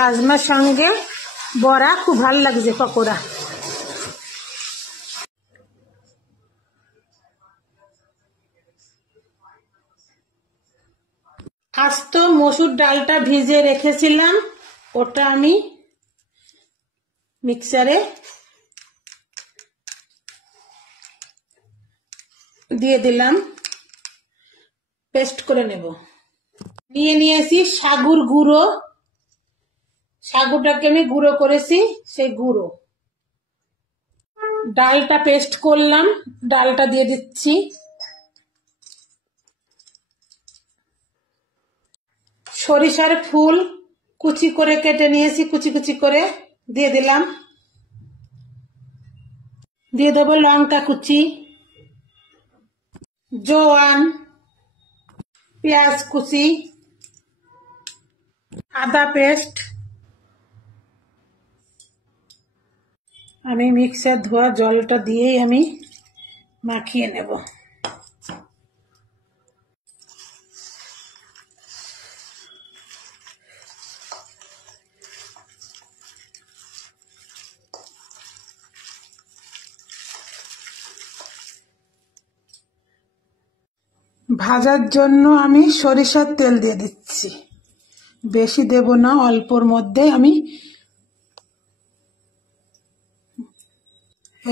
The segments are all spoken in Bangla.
রাজমার সঙ্গে বড়া খুব ভালো লাগছে, পকোড়া। আজ তো মসুর ডালটা ভিজে রেখেছিলাম, ওটা আমি মিক্সারে দিয়ে দিলাম, পেস্ট করে নেব। নিয়ে নিয়েছি সাগুর গুঁড়ো, সাগুটাকে আমি গুঁড়ো করেছি, সেই গুঁড়ো। ডালটা পেস্ট করলাম, ডালটা দিয়ে দিচ্ছি। সরিষার ফুল কুচি করে কেটে নিয়েছি, কুচি কুচি করে দিয়ে দিলাম। দিয়ে দেবো লঙ্কা কুচি, জোয়ান, পেঁয়াজ কুচি, আদা পেস্ট। আমি মিক্সার ধোয়া জলটা দিয়েই আমি মাখিয়ে নেব। ভাজার জন্য আমি সরিষার তেল দিয়ে দিচ্ছি, বেশি দেব না, অল্পর মধ্যে আমি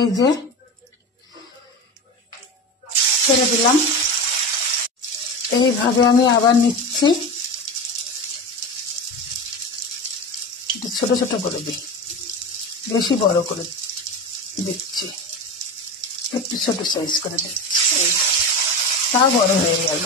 এই যে ছেড়ে দিলাম। এইভাবে আমি আবার নিচ্ছি, ছোট ছোট করে দিই, বেশি বড় করে দিচ্ছি, একটু ছোট সাইজ করে দিচ্ছি, তাও বড় হয়ে গেল।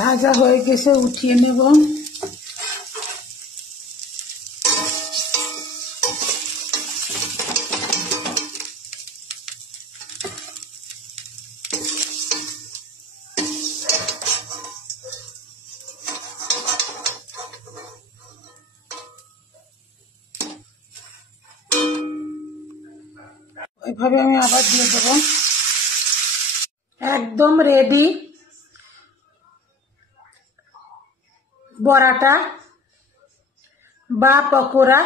ভাজা হয়ে গেছে, উঠিয়ে নেব। ওইভাবে আমি আবার দিয়ে দেব। একদম রেডি বড়াটা বা পকোড়া।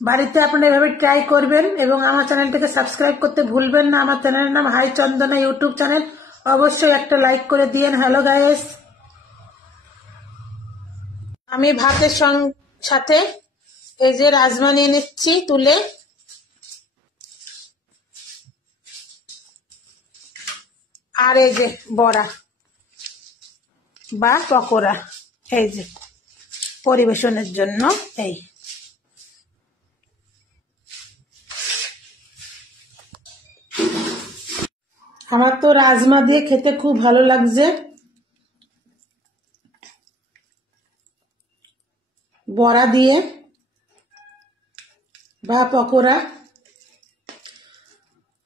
বাড়িতে আপনারা এভাবে ট্রাই করবেন এবং আমার চ্যানেলটিকে সাবস্ক্রাইব করতে ভুলবেন না। আমার চ্যানেলের নাম হাই চন্দনা ইউটিউব চ্যানেল, অবশ্যই একটা লাইক করে দিয়েন। হ্যালো গাইস, আমি ভাতের সাথে এই যে রাজমা নিয়ে নিচ্ছি তুলে, আর এই যে বড়া বা পকোড়া, এই যে পরিবেশনের জন্য। এই আমার তো রাজমা দিয়ে খেতে খুব ভালো লাগছে। বড়া দিয়ে বা পকোড়া,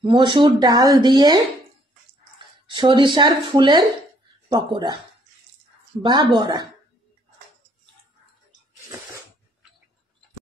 মসুর ডাল দিয়ে সরিষার ফুলের পকোড়া বা বড়া।